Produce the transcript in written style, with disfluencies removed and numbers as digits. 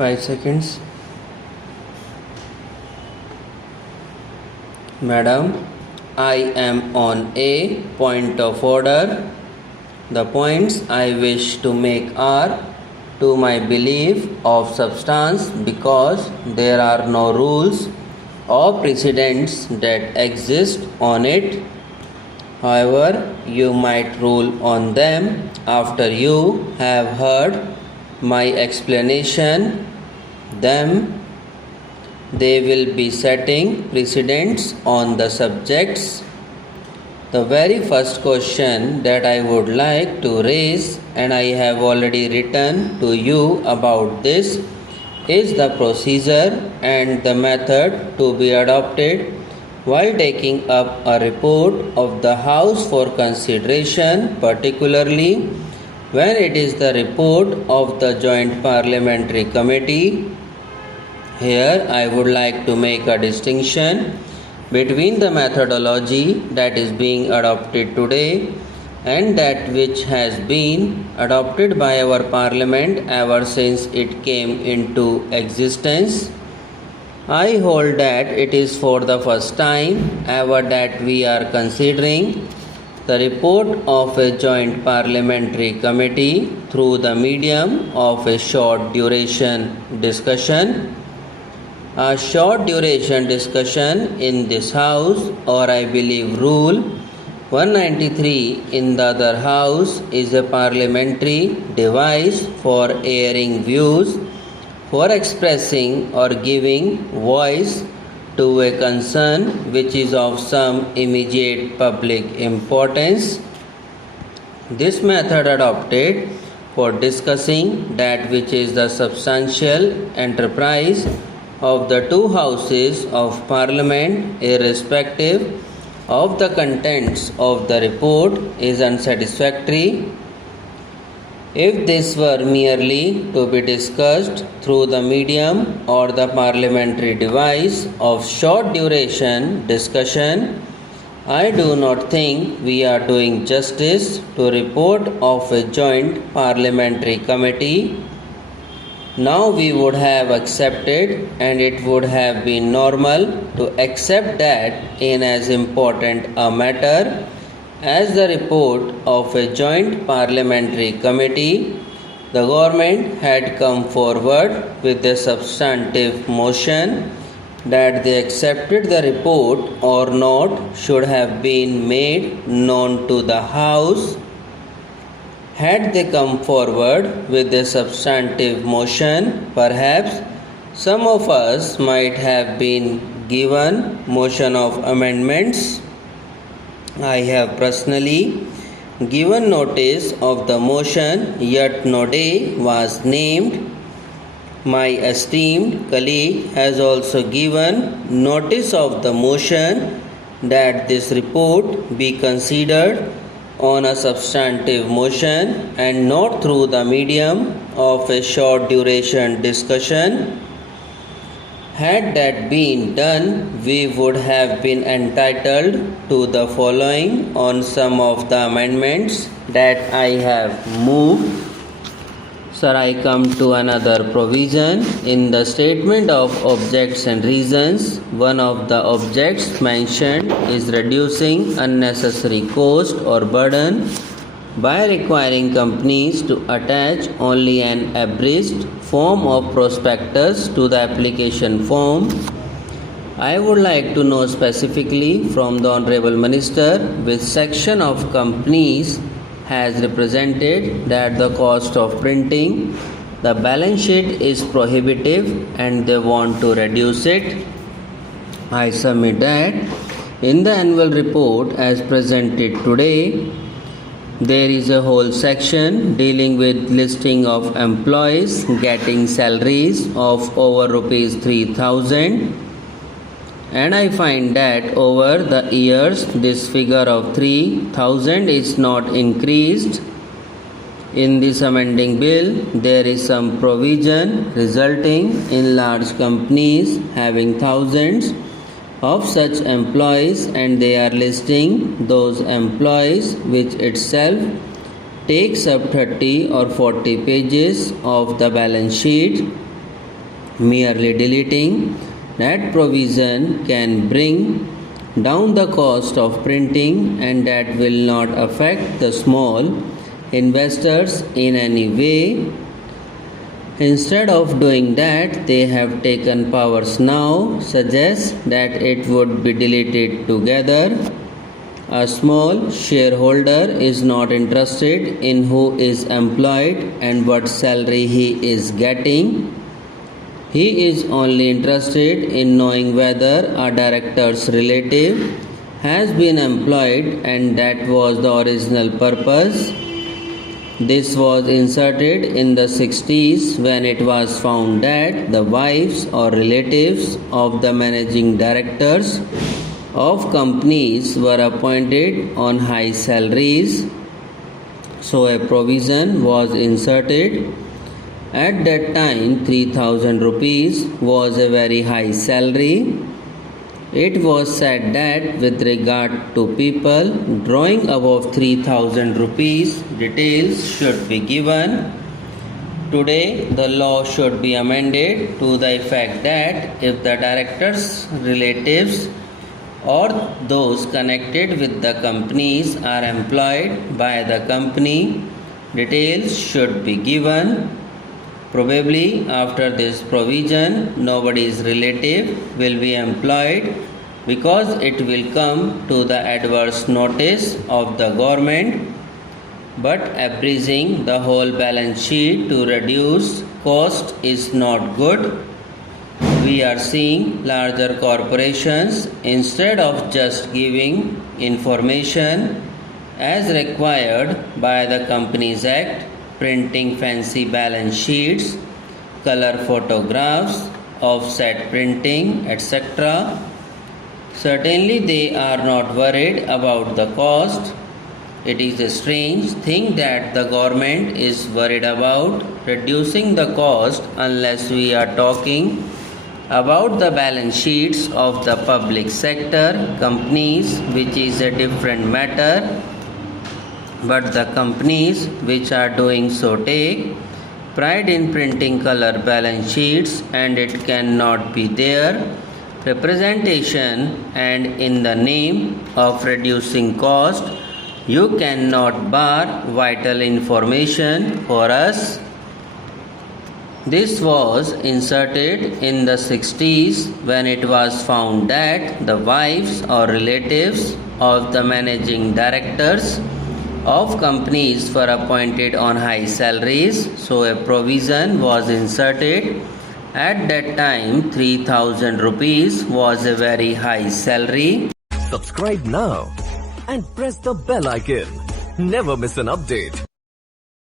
5 seconds. Madam, I am on a point of order. The points I wish to make are to my belief of substance, because there are no rules or precedents that exist on it. However, you might rule on them after you have heard my explanation. They will be setting precedents on the subjects. The very first question that I would like to raise, and I have already written to you about this, is the procedure and the method to be adopted while taking up a report of the House for consideration, particularly when it is the report of the Joint Parliamentary Committee. Here I would like to make a distinction between the methodology that is being adopted today and that which has been adopted by our Parliament ever since it came into existence. I hold that it is for the first time ever that we are considering the report of a joint parliamentary committee through the medium of a short duration discussion. A short duration discussion in this house, or I believe Rule 193 in the other house, is a parliamentary device for airing views, for expressing or giving voice to a concern which is of some immediate public importance. This method adopted for discussing that which is the substantial enterprise of the two houses of Parliament, irrespective of the contents of the report, is unsatisfactory. If this were merely to be discussed through the medium or the parliamentary device of short duration discussion, I do not think we are doing justice to report of a joint parliamentary committee. Now we would have accepted, and it would have been normal to accept that in as important a matter as the report of a joint parliamentary committee, the government had come forward with a substantive motion that they accepted the report or not should have been made known to the House. Had they come forward with a substantive motion, perhaps some of us might have been given motion of amendments. I have personally given notice of the motion, yet no day was named. My esteemed colleague has also given notice of the motion that this report be considered on a substantive motion and not through the medium of a short duration discussion. Had that been done, we would have been entitled to the following on some of the amendments that I have moved. Sir, I come to another provision. In the statement of objects and reasons, one of the objects mentioned is reducing unnecessary cost or burden by requiring companies to attach only an abridged form of prospectus to the application form. I would like to know specifically from the Honorable Minister which section of companies has represented that the cost of printing the balance sheet is prohibitive and they want to reduce it. I submit that in the annual report as presented today, there is a whole section dealing with listing of employees getting salaries of over rupees 3,000, and I find that over the years this figure of 3,000 is not increased. In this amending bill, there is some provision resulting in large companies having thousands of such employees, and they are listing those employees, which itself takes up 30 or 40 pages of the balance sheet. Merely deleting that provision can bring down the cost of printing, and that will not affect the small investors in any way. Instead of doing that, they have taken powers now, suggest that it would be deleted together. A small shareholder is not interested in who is employed and what salary he is getting. He is only interested in knowing whether a director's relative has been employed, and that was the original purpose. This was inserted in the 60s when it was found that the wives or relatives of the managing directors of companies were appointed on high salaries. So a provision was inserted. At that time, 3,000 rupees was a very high salary. It was said that with regard to people drawing above 3,000 rupees, details should be given. Today, the law should be amended to the effect that if the director's relatives or those connected with the companies are employed by the company, details should be given. Probably after this provision, nobody's relative will be employed because it will come to the adverse notice of the government. But abridging the whole balance sheet to reduce cost is not good. We are seeing larger corporations, instead of just giving information as required by the Companies Act, printing fancy balance sheets, color photographs, offset printing, etc. Certainly they are not worried about the cost. It is a strange thing that the government is worried about reducing the cost unless we are talking about the balance sheets of the public sector companies, which is a different matter. But the companies which are doing so take pride in printing color balance sheets, and it cannot be their representation. And in the name of reducing cost, you cannot bar vital information for us. This was inserted in the 60s when it was found that the wives or relatives of the managing directors of companies were appointed on high salaries. So a provision was inserted. At that time, 3,000 rupees was a very high salary. Subscribe now and press the bell icon. Never miss an update.